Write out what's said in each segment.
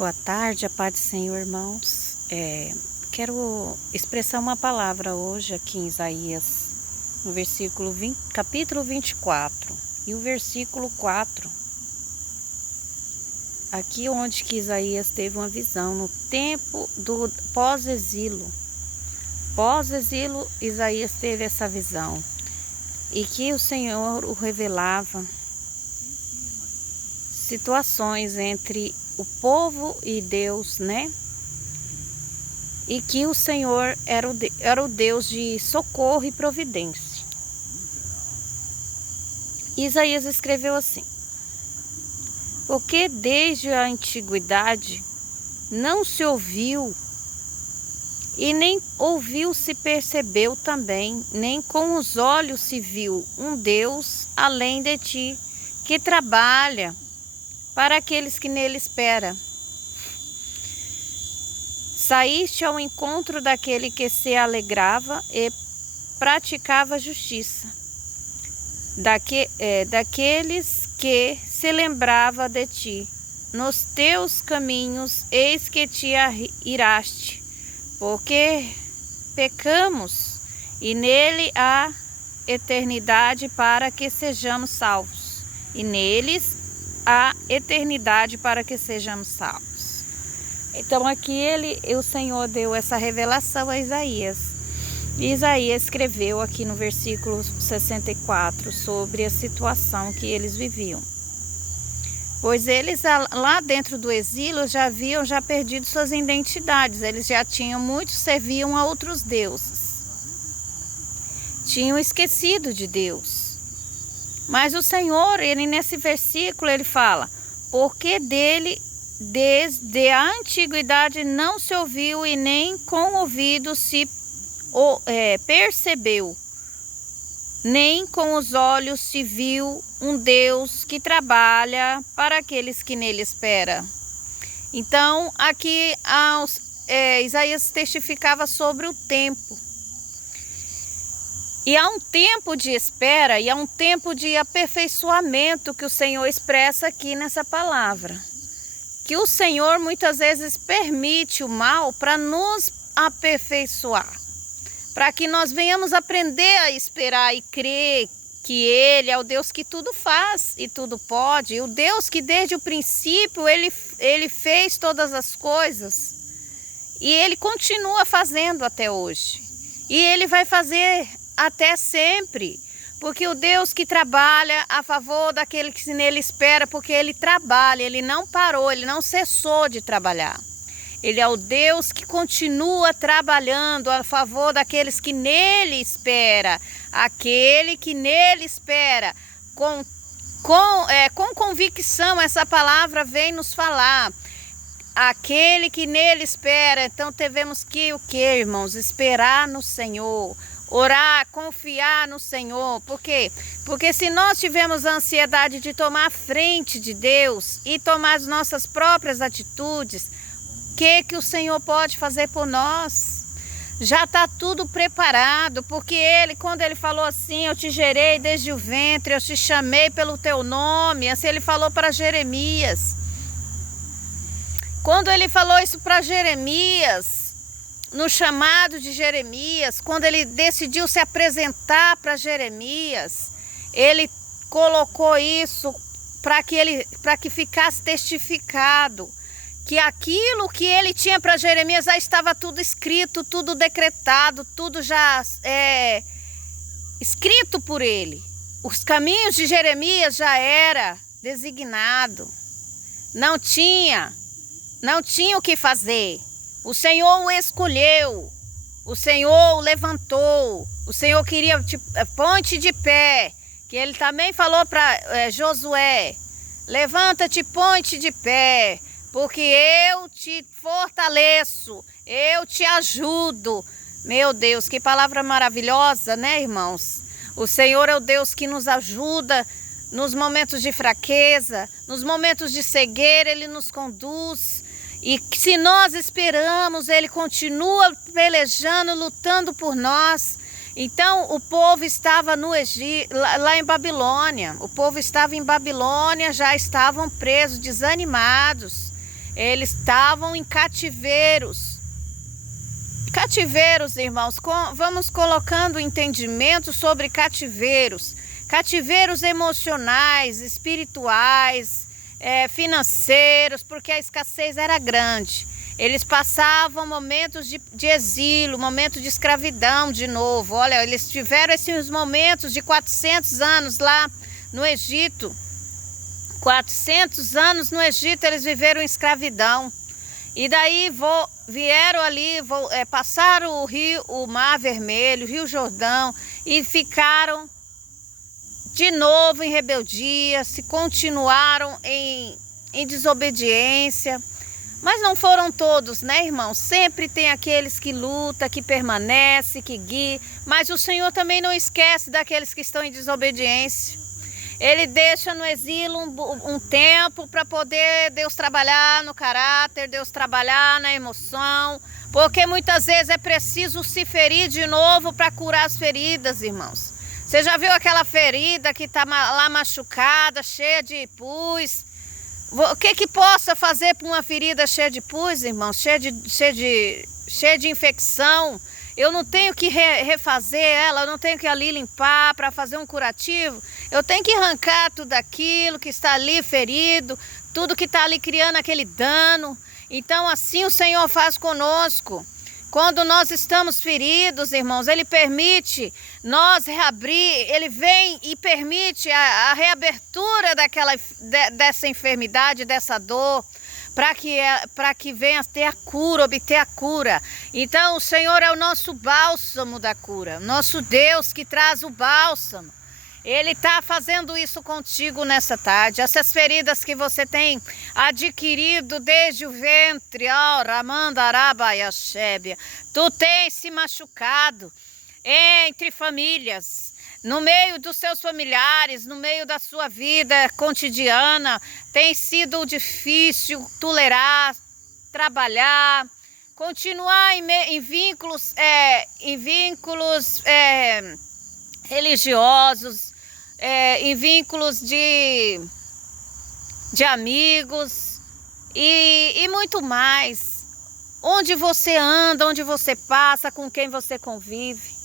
Boa tarde, a paz do Senhor, irmãos. Quero expressar uma palavra hoje aqui em Isaías, no versículo 20, capítulo 24, e o versículo 4. Aqui onde que Isaías teve uma visão, no tempo do pós-exílio. Pós-exílio, Isaías teve essa visão, e que o Senhor o revelava situações entre o povo e Deus, né? E que o Senhor era o Deus de socorro e providência. Isaías escreveu assim: porque desde a antiguidade não se ouviu, e nem ouviu se percebeu também, nem com os olhos se viu um Deus além de ti, que trabalha para aqueles que nele esperam. Saíste ao encontro daquele que se alegrava e praticava justiça, daqueles que se lembrava de ti. Nos teus caminhos eis que te iraste, porque pecamos, e nele há eternidade para que sejamos salvos, e neles a eternidade para que sejamos salvos. Então aqui o Senhor deu essa revelação a Isaías. E Isaías escreveu aqui no versículo 64 sobre a situação que eles viviam. Pois eles lá dentro do exílio já haviam perdido suas identidades. Eles muitos serviam a outros deuses. Tinham esquecido de Deus. Mas o Senhor, nesse versículo, ele fala: porque dele, desde a antiguidade, não se ouviu e nem com ouvido se percebeu, nem com os olhos se viu um Deus que trabalha para aqueles que nele esperam. Então, aqui Isaías testificava sobre o tempo. E há um tempo de espera e há um tempo de aperfeiçoamento que o Senhor expressa aqui nessa palavra. Que o Senhor muitas vezes permite o mal para nos aperfeiçoar. Para que nós venhamos aprender a esperar e crer que Ele é o Deus que tudo faz e tudo pode. E o Deus que desde o princípio Ele fez todas as coisas. E Ele continua fazendo até hoje. E Ele vai fazer até sempre, porque o Deus que trabalha a favor daquele que nele espera, porque Ele trabalha, Ele não parou, Ele não cessou de trabalhar. Ele é o Deus que continua trabalhando a favor daqueles que nele espera, aquele que nele espera, com convicção. Essa palavra vem nos falar, aquele que nele espera. Então devemos que o que, irmãos? Esperar no Senhor. Orar, confiar no Senhor. Por quê? Porque se nós tivermos a ansiedade de tomar a frente de Deus e tomar as nossas próprias atitudes, o que o Senhor pode fazer por nós? Já está tudo preparado, porque quando Ele falou assim: eu te gerei desde o ventre, eu te chamei pelo teu nome. Assim Ele falou para Jeremias. Quando Ele falou isso para Jeremias, no chamado de Jeremias, quando Ele decidiu se apresentar para Jeremias, Ele colocou isso para que ficasse testificado, que aquilo que Ele tinha para Jeremias já estava tudo escrito, tudo decretado, tudo já escrito por Ele. Os caminhos de Jeremias já era designado, não tinha o que fazer. O Senhor o escolheu, o Senhor o levantou, o Senhor queria ponte de pé, que Ele também falou para Josué: levanta-te, ponte de pé, porque eu te fortaleço, eu te ajudo. Meu Deus, que palavra maravilhosa, né, irmãos? O Senhor é o Deus que nos ajuda nos momentos de fraqueza, nos momentos de cegueira, Ele nos conduz. E se nós esperamos, Ele continua pelejando, lutando por nós. Então o povo estava no Egito, lá em Babilônia. O povo estava em Babilônia, já estavam presos, desanimados. Eles estavam em cativeiros. Cativeiros, irmãos, vamos colocando entendimento sobre cativeiros. Cativeiros emocionais, espirituais, financeiros, porque a escassez era grande. Eles passavam momentos de exílio, momentos de escravidão de novo. Olha, eles tiveram esses momentos de 400 anos lá no Egito. 400 anos no Egito eles viveram em escravidão. E daí vieram ali, passaram o Mar Vermelho, o Rio Jordão, e ficaram de novo em rebeldia, se continuaram em desobediência. Mas não foram todos, né, irmãos? Sempre tem aqueles que lutam, que permanecem, que guiam. Mas o Senhor também não esquece daqueles que estão em desobediência. Ele deixa no exílio um tempo para poder Deus trabalhar no caráter, Deus trabalhar na emoção. Porque muitas vezes é preciso se ferir de novo para curar as feridas, irmãos. Você já viu aquela ferida que está lá machucada, cheia de pus? O que possa fazer para uma ferida cheia de pus, irmão? Cheia de infecção. Eu não tenho que refazer ela, eu não tenho que ali limpar para fazer um curativo. Eu tenho que arrancar tudo aquilo que está ali ferido, tudo que está ali criando aquele dano. Então assim o Senhor faz conosco. Quando nós estamos feridos, irmãos, Ele permite nós reabrir, Ele vem e permite a reabertura dessa enfermidade, dessa dor, para que venha ter a cura, obter a cura. Então o Senhor é o nosso bálsamo da cura, nosso Deus que traz o bálsamo. Ele está fazendo isso contigo nessa tarde. Essas feridas que você tem adquirido desde o ventre, tu tens se machucado entre famílias, no meio dos seus familiares, no meio da sua vida cotidiana. Tem sido difícil tolerar, trabalhar, continuar em vínculos religiosos, em vínculos de amigos e muito mais. Onde você anda, onde você passa, com quem você convive.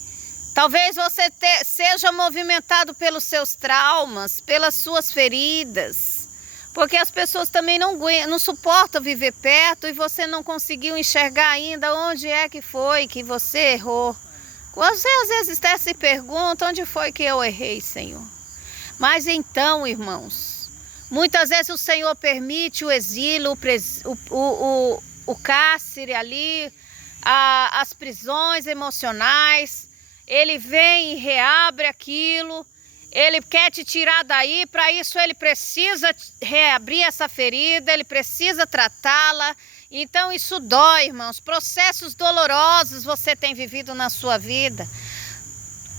Talvez você seja movimentado pelos seus traumas, pelas suas feridas, porque as pessoas também não suportam viver perto e você não conseguiu enxergar ainda onde é que foi que você errou. Você às vezes até se pergunta, onde foi que eu errei, Senhor? Mas então, irmãos, muitas vezes o Senhor permite o exílio, o cárcere ali, as prisões emocionais. Ele vem e reabre aquilo. Ele quer te tirar daí, para isso ele precisa reabrir essa ferida, ele precisa tratá-la. Então isso dói, irmãos. Processos dolorosos você tem vivido na sua vida.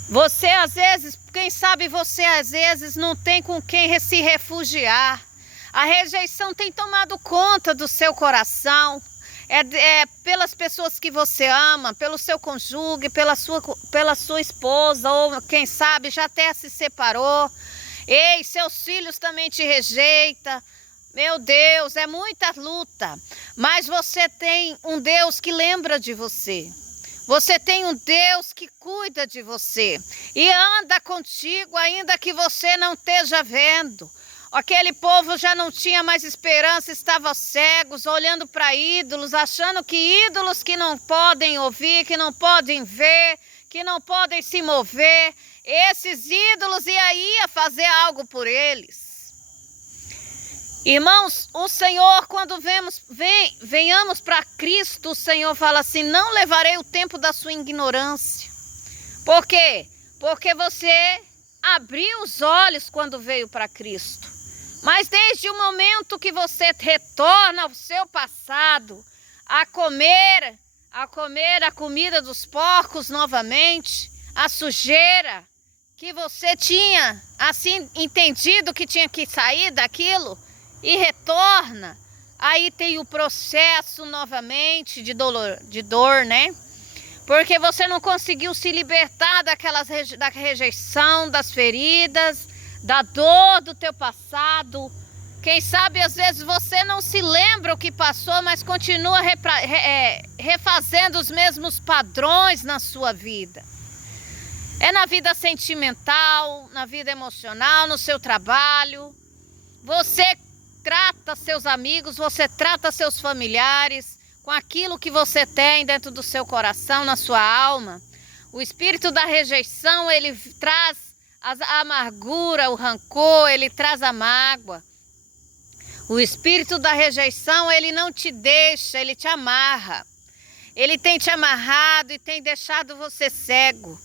Você às vezes, quem sabe você às vezes não tem com quem se refugiar. A rejeição tem tomado conta do seu coração. Pelas pessoas que você ama, pelo seu cônjuge, pela sua esposa, ou quem sabe já até se separou. Ei, seus filhos também te rejeitam. Meu Deus, é muita luta. Mas você tem um Deus que lembra de você. Você tem um Deus que cuida de você e anda contigo ainda que você não esteja vendo. Aquele povo já não tinha mais esperança, estavam cegos, olhando para ídolos, achando que ídolos que não podem ouvir, que não podem ver, que não podem se mover, esses ídolos ia fazer algo por eles. Irmãos, o Senhor, quando venhamos para Cristo, o Senhor fala assim, não levarei o tempo da sua ignorância. Por quê? Porque você abriu os olhos quando veio para Cristo. Mas desde o momento que você retorna ao seu passado, a comer a comida dos porcos novamente, a sujeira que você tinha assim entendido que tinha que sair daquilo, e retorna, aí tem o processo novamente de dor, né? Porque você não conseguiu se libertar da rejeição, das feridas, da dor do teu passado. Quem sabe às vezes você não se lembra o que passou, mas continua refazendo os mesmos padrões na sua vida. É na vida sentimental, na vida emocional, no seu trabalho. Você trata seus amigos, você trata seus familiares com aquilo que você tem dentro do seu coração, na sua alma. O espírito da rejeição, ele traz a amargura, o rancor, ele traz a mágoa. O espírito da rejeição, ele não te deixa, ele te amarra. Ele tem te amarrado e tem deixado você cego.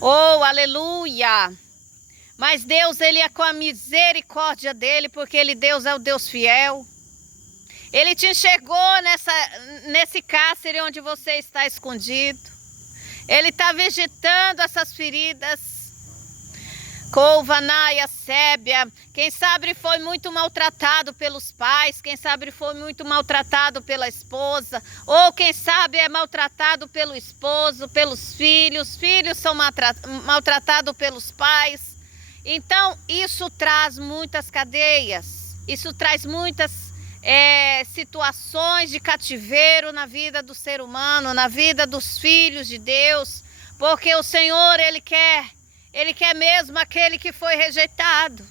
Oh, aleluia! Mas Deus, ele é com a misericórdia dele, porque Deus é o Deus fiel. Ele te enxergou nesse cárcere onde você está escondido. Ele está vegetando essas feridas. Couvanaya, Sébia, quem sabe foi muito maltratado pelos pais, quem sabe foi muito maltratado pela esposa, ou quem sabe é maltratado pelo esposo, pelos filhos são maltratados pelos pais. Então isso traz muitas cadeias, isso traz muitas situações de cativeiro na vida do ser humano, na vida dos filhos de Deus, porque o Senhor, Ele quer mesmo aquele que foi rejeitado.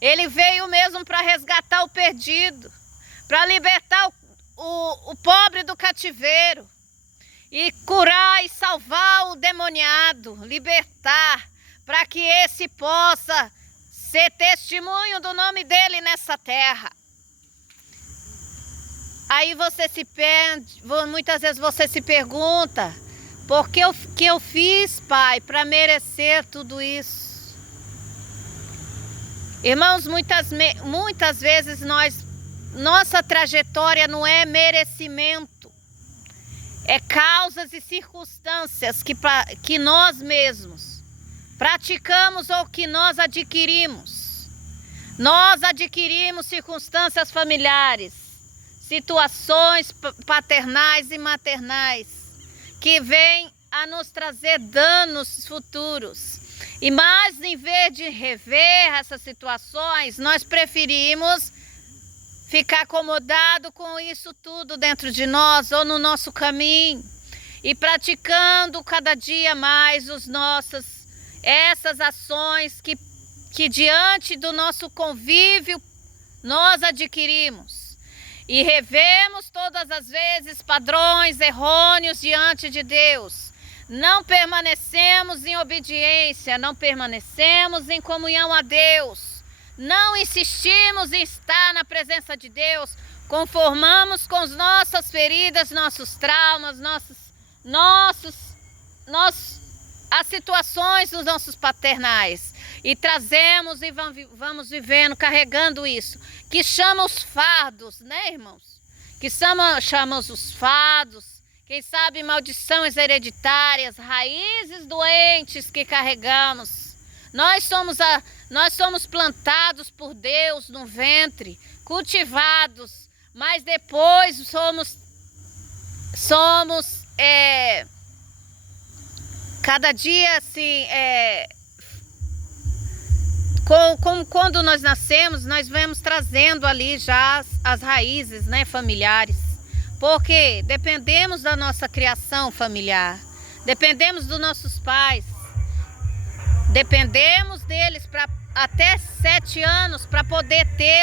Ele veio mesmo para resgatar o perdido, para libertar o pobre do cativeiro e curar e salvar o demoniado, libertar, para que esse possa ser testemunho do nome dele nessa terra. Aí você se perde, muitas vezes você se pergunta: por que eu fiz, Pai, para merecer tudo isso? Irmãos, muitas vezes nossa trajetória não é merecimento. É causas e circunstâncias que nós mesmos praticamos ou que nós adquirimos. Nós adquirimos circunstâncias familiares, situações paternais e maternais, que vem a nos trazer danos futuros. E mais, em vez de rever essas situações, nós preferimos ficar acomodado com isso tudo dentro de nós ou no nosso caminho e praticando cada dia mais essas ações que diante do nosso convívio nós adquirimos. E revemos todas as vezes padrões errôneos diante de Deus. Não permanecemos em obediência, não permanecemos em comunhão a Deus. Não insistimos em estar na presença de Deus. Conformamos com as nossas feridas, nossos traumas, as situações dos nossos paternais. E trazemos e vamos vivendo, carregando isso. Que chama os fardos, né, irmãos? Que chamamos os fardos. Quem sabe maldições hereditárias, raízes doentes que carregamos. Nós somos plantados por Deus no ventre, cultivados, mas depois somos cada dia assim, quando nós nascemos, nós vamos trazendo ali já as raízes, né, familiares. Porque dependemos da nossa criação familiar, dependemos dos nossos pais, dependemos deles até 7 anos para poder ter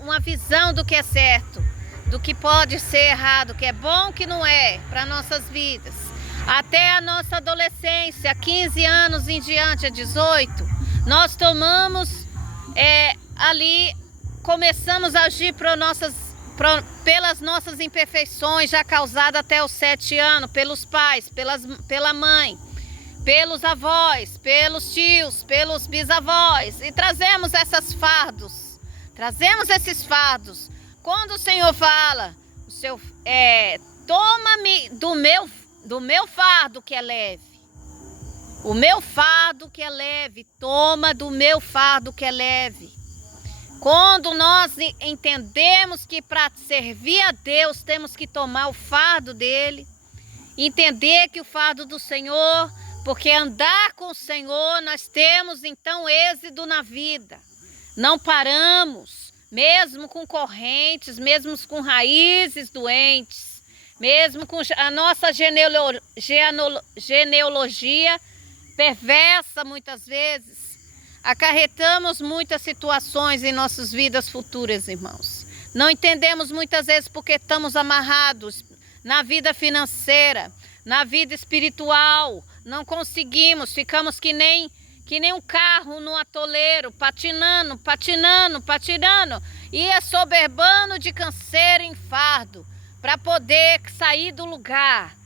uma visão do que é certo, do que pode ser errado, que é bom, que não é, para nossas vidas. Até a nossa adolescência, 15 anos em diante, a 18, nós tomamos ali, começamos a agir pelas nossas imperfeições já causadas até os 7 anos, pelos pais, pela mãe, pelos avós, pelos tios, pelos bisavós, e trazemos esses fardos. Quando o Senhor fala, toma-me do meu fardo que é leve, o meu fardo que é leve, toma do meu fardo que é leve. Quando nós entendemos que para servir a Deus temos que tomar o fardo dele, entender que o fardo do Senhor, porque andar com o Senhor nós temos então êxito na vida. Não paramos, mesmo com correntes, mesmo com raízes doentes, mesmo com a nossa genealogia perversa muitas vezes. Acarretamos muitas situações em nossas vidas futuras, irmãos. Não entendemos muitas vezes porque estamos amarrados na vida financeira, na vida espiritual. Não conseguimos, ficamos que nem um carro no atoleiro, patinando, e assoberbando de canseiro em fardo, para poder sair do lugar.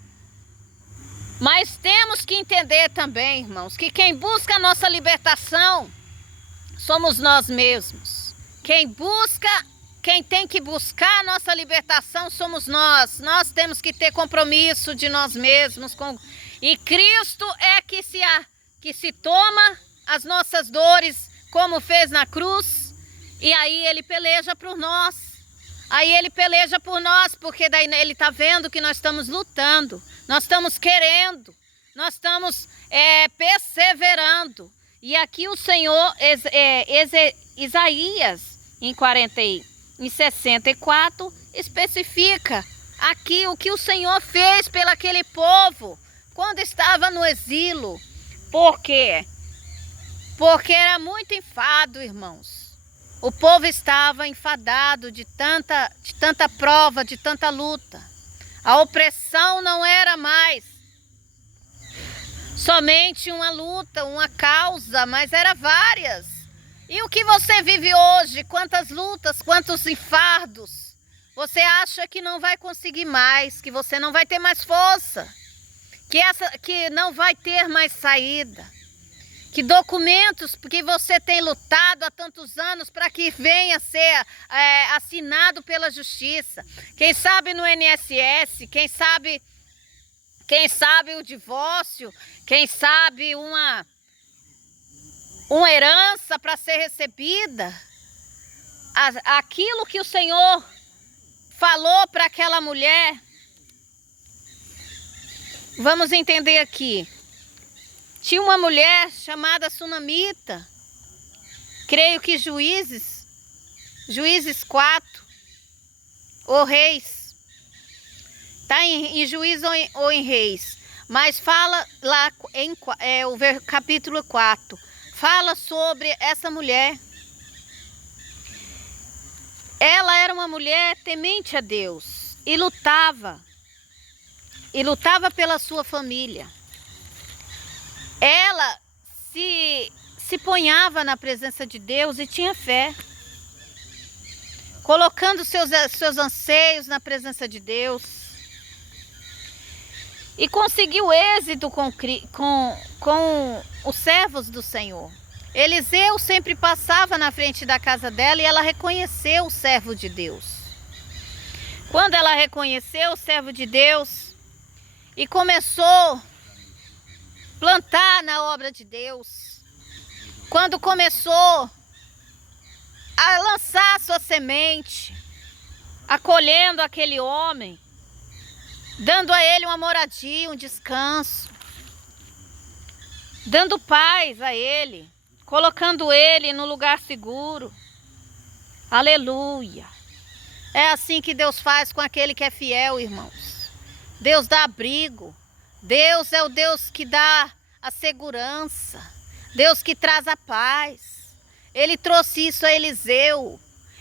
Mas temos que entender também, irmãos, que quem busca a nossa libertação somos nós mesmos. Quem tem que buscar a nossa libertação somos nós. Nós temos que ter compromisso de nós mesmos. E Cristo é que se toma as nossas dores, como fez na cruz. E aí Ele peleja por nós. Porque daí Ele está vendo que nós estamos lutando. Nós estamos querendo. Nós estamos perseverando. E aqui o Senhor, Isaías, em 64, especifica aqui o que o Senhor fez pelaquele povo quando estava no exílio. Por quê? Porque era muito enfado, irmãos. O povo estava enfadado de tanta prova, de tanta luta. A opressão não era mais somente uma luta, uma causa, mas era várias. E o que você vive hoje? Quantas lutas, quantos enfardos? Você acha que não vai conseguir mais, que você não vai ter mais força, que não vai ter mais saída. Que documentos que você tem lutado há tantos anos para que venha ser assinado pela justiça. Quem sabe no INSS, quem sabe o divórcio, quem sabe uma herança para ser recebida. Aquilo que o Senhor falou para aquela mulher. Vamos entender aqui. Tinha uma mulher chamada Sunamita, creio que Juízes 4, ou Reis, está em Juízes ou em Reis, mas fala lá o capítulo 4, fala sobre essa mulher. Ela era uma mulher temente a Deus e lutava pela sua família. Ela se ponhava na presença de Deus e tinha fé, colocando seus anseios na presença de Deus. E conseguiu êxito com os servos do Senhor. Eliseu sempre passava na frente da casa dela e ela reconheceu o servo de Deus. Quando ela reconheceu o servo de Deus e começou plantar na obra de Deus, quando começou a lançar sua semente, acolhendo aquele homem, dando a ele uma moradia, um descanso, dando paz a ele, colocando ele no lugar seguro. Aleluia! É assim que Deus faz com aquele que é fiel, irmãos. Deus dá abrigo. Deus é o Deus que dá a segurança, Deus que traz a paz. Ele trouxe isso a Eliseu.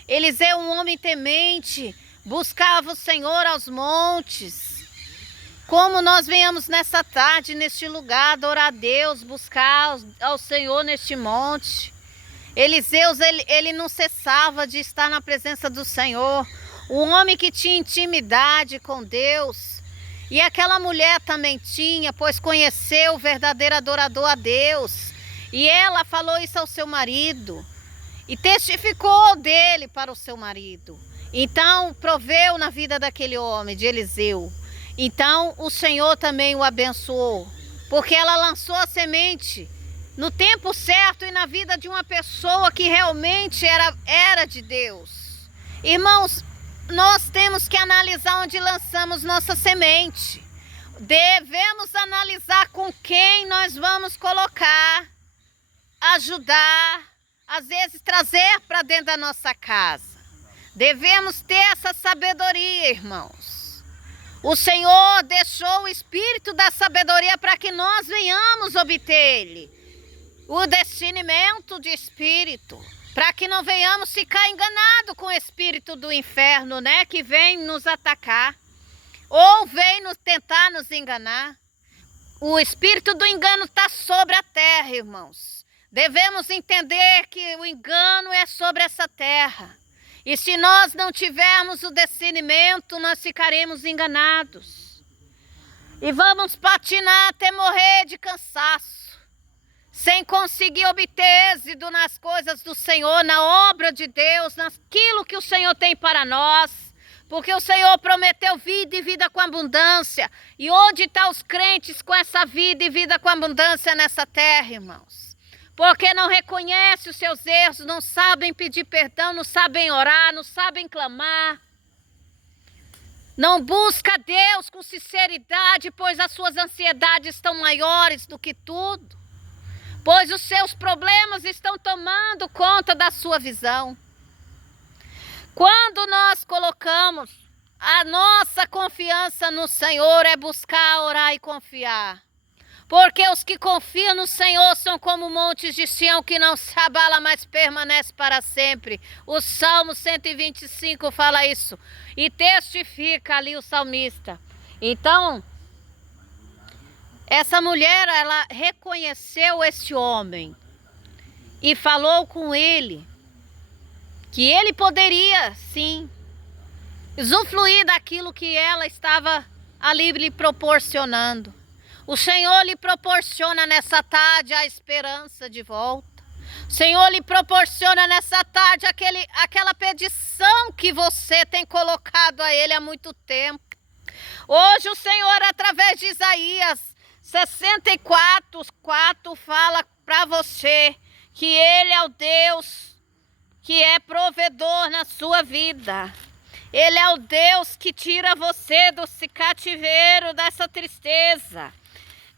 Eliseu, um homem temente, buscava o Senhor aos montes. Como nós venhamos nessa tarde, neste lugar, adorar a Deus, buscar ao Senhor neste monte. Eliseu, ele não cessava de estar na presença do Senhor. Um homem que tinha intimidade com Deus. E aquela mulher também tinha, pois conheceu o verdadeiro adorador a Deus. E ela falou isso ao seu marido. E testificou dele para o seu marido. Então, proveu na vida daquele homem, de Eliseu. Então, o Senhor também o abençoou. Porque ela lançou a semente no tempo certo e na vida de uma pessoa que realmente era de Deus. Irmãos, nós temos que analisar onde lançamos nossa semente. Devemos analisar com quem nós vamos colocar, ajudar, às vezes, trazer para dentro da nossa casa. Devemos ter essa sabedoria, irmãos. O Senhor deixou o espírito da sabedoria para que nós venhamos obter ele. O discernimento de espírito, para que não venhamos ficar enganados com o espírito do inferno, né? Que vem nos atacar, ou vem tentar nos enganar. O espírito do engano está sobre a terra, irmãos. Devemos entender que o engano é sobre essa terra. E se nós não tivermos o discernimento, nós ficaremos enganados. E vamos patinar até morrer de cansaço, sem conseguir obter êxito nas coisas do Senhor, na obra de Deus, naquilo que o Senhor tem para nós. Porque o Senhor prometeu vida e vida com abundância. E onde estão os crentes com essa vida e vida com abundância nessa terra, irmãos? Porque não reconhecem os seus erros, não sabem pedir perdão, não sabem orar, não sabem clamar. Não busca Deus com sinceridade, pois as suas ansiedades estão maiores do que tudo. Pois os seus problemas estão tomando conta da sua visão. Quando nós colocamos a nossa confiança no Senhor, é buscar, orar e confiar. Porque os que confiam no Senhor são como montes de Sião, que não se abala, mas permanece para sempre. O Salmo 125 fala isso. E testifica ali o salmista. Então, essa mulher, ela reconheceu esse homem e falou com ele que ele poderia, sim, usufruir daquilo que ela estava ali lhe proporcionando. O Senhor lhe proporciona nessa tarde a esperança de volta. O Senhor lhe proporciona nessa tarde aquela petição que você tem colocado a Ele há muito tempo. Hoje o Senhor, através de Isaías 64:4, fala para você que Ele é o Deus que é provedor na sua vida. Ele é o Deus que tira você desse cativeiro, dessa tristeza,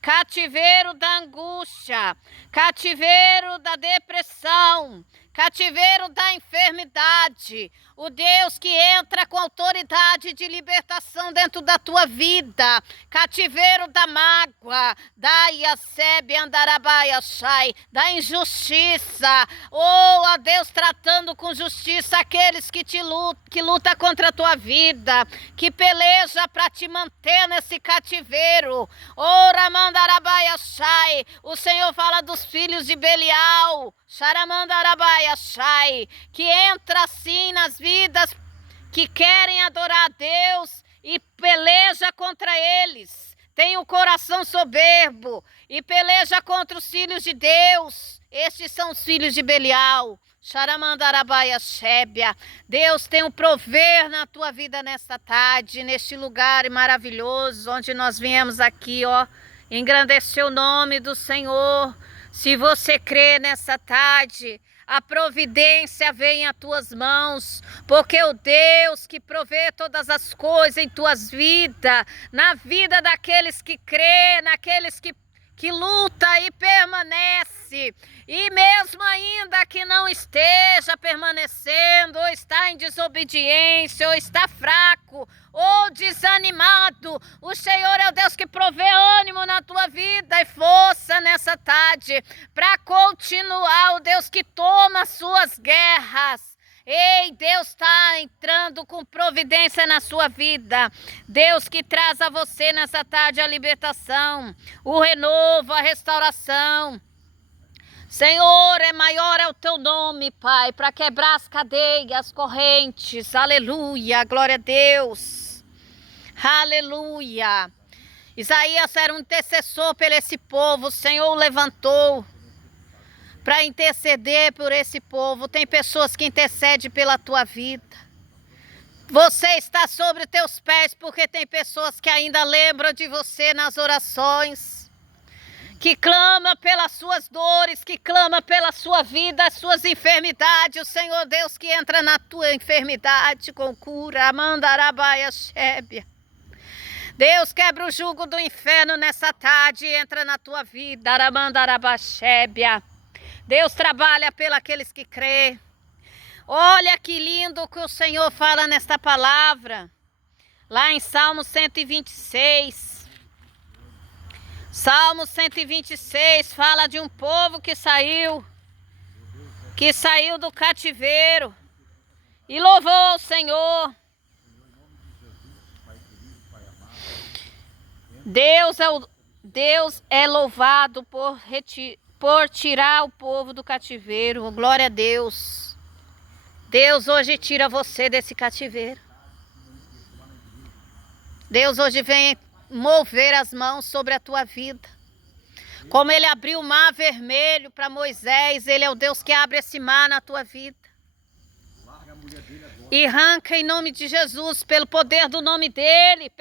cativeiro da angústia, cativeiro da depressão, cativeiro da enfermidade. O Deus que entra com autoridade de libertação dentro da tua vida. Cativeiro da mágoa, da Iacebe Andarabaia Shai, da injustiça. Oh, a Deus tratando com justiça aqueles que luta contra a tua vida, que peleja para te manter nesse cativeiro. Oh, Ramandarabaia Shai, o Senhor fala dos filhos de Belial, Sharamandarabaia Shai, que entra assim nas vidas que querem adorar a Deus e peleja contra eles. Tem o coração soberbo e peleja contra os filhos de Deus. Estes são os filhos de Belial. Sharamandarabaia Shébia. Deus tem um prover na tua vida nesta tarde, neste lugar maravilhoso onde nós viemos aqui, ó, engrandecer o nome do Senhor. Se você crê nessa tarde, a providência vem às tuas mãos, porque o Deus que provê todas as coisas em tuas vidas, na vida daqueles que crê, naqueles que luta e permanece, e mesmo ainda que não esteja permanecendo, ou está em desobediência, ou está fraco, ou desanimado, o Senhor é o Deus que provê ânimo na tua vida e força nessa tarde, para continuar, o Deus que toma as suas guerras. Ei, Deus está entrando com providência na sua vida. Deus que traz a você nessa tarde a libertação, o renovo, a restauração. Senhor, maior é o teu nome, Pai, para quebrar as cadeias, as correntes. Aleluia, glória a Deus. Aleluia. Isaías era um intercessor por esse povo. O Senhor o levantou para interceder por esse povo. Tem pessoas que intercedem pela tua vida. Você está sobre teus pés porque tem pessoas que ainda lembram de você nas orações, que clama pelas suas dores, que clama pela sua vida, as suas enfermidades. O Senhor Deus que entra na tua enfermidade com cura. Amandarabaia Shébia. Deus quebra o jugo do inferno nessa tarde e entra na tua vida. Aramandarabaia Shébia. Deus trabalha pelos que crê. Olha que lindo que o Senhor fala nesta palavra. Lá em Salmo 126. Salmo 126 fala de um povo que saiu do cativeiro e louvou ao Senhor. Deus é louvado por tirar o povo do cativeiro. Glória a Deus. Deus hoje tira você desse cativeiro. Deus hoje vem mover as mãos sobre a tua vida. Como Ele abriu o mar vermelho para Moisés, Ele é o Deus que abre esse mar na tua vida. E arranca em nome de Jesus, pelo poder do nome dEle,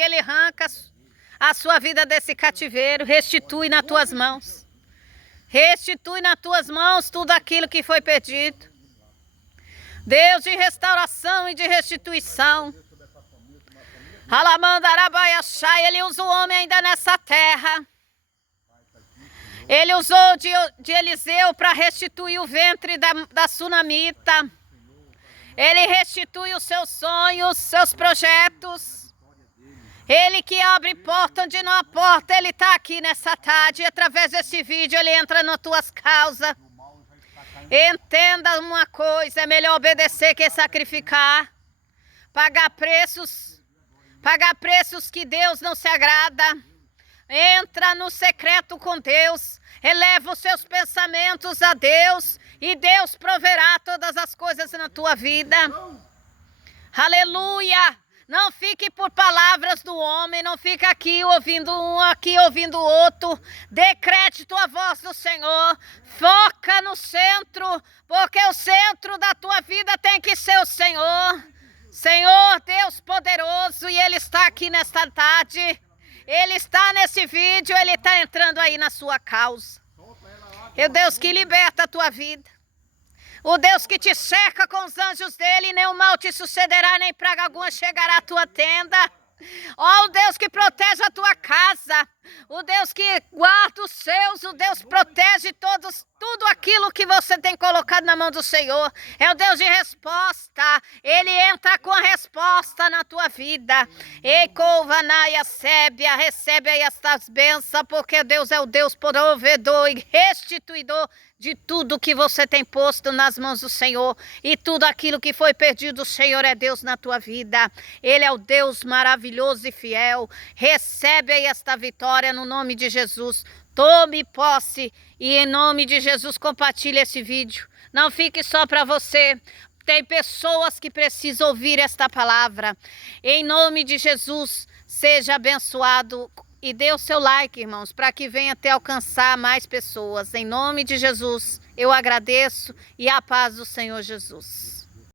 Ele arranca a sua vida desse cativeiro, restitui nas tuas mãos. Restitui nas tuas mãos tudo aquilo que foi perdido. Deus de restauração e de restituição. Ele usa o homem ainda nessa terra. Ele usou de Eliseu para restituir o ventre da sunamita. Ele restitui os seus sonhos, seus projetos. Ele que abre porta onde não há porta, Ele está aqui nessa tarde. E através desse vídeo Ele entra nas tuas causas. Entenda uma coisa, é melhor obedecer que sacrificar. Pagar preços que Deus não se agrada. Entra no secreto com Deus, eleva os seus pensamentos a Deus e Deus proverá todas as coisas na tua vida. Aleluia! Não fique por palavras do homem, não fique aqui ouvindo um, aqui ouvindo o outro. Dê crédito à voz do Senhor, foca no centro, porque o centro da tua vida tem que ser o Senhor. Senhor, Deus poderoso, e Ele está aqui nesta tarde. Ele está nesse vídeo, Ele está entrando aí na sua causa. É o Deus que liberta a tua vida. O Deus que te cerca com os anjos dele, e nenhum mal te sucederá, nem praga alguma chegará à tua tenda. Ó, o Deus que protege a tua casa, o Deus que guarda os seus, o Deus que protege tudo aquilo que você tem colocado na mão do Senhor. É o Deus de resposta, Ele entra com a resposta na tua vida. Ei, Couvanaia Sébia, recebe aí estas bênçãos, porque Deus é o Deus provedor e restituidor de tudo que você tem posto nas mãos do Senhor. E tudo aquilo que foi perdido, o Senhor é Deus na tua vida. Ele é o Deus maravilhoso e fiel. Recebe aí esta vitória no nome de Jesus. Tome posse e em nome de Jesus compartilhe esse vídeo. Não fique só para você. Tem pessoas que precisam ouvir esta palavra. Em nome de Jesus, seja abençoado. E dê o seu like, irmãos, para que venha até alcançar mais pessoas. Em nome de Jesus, eu agradeço e a paz do Senhor Jesus.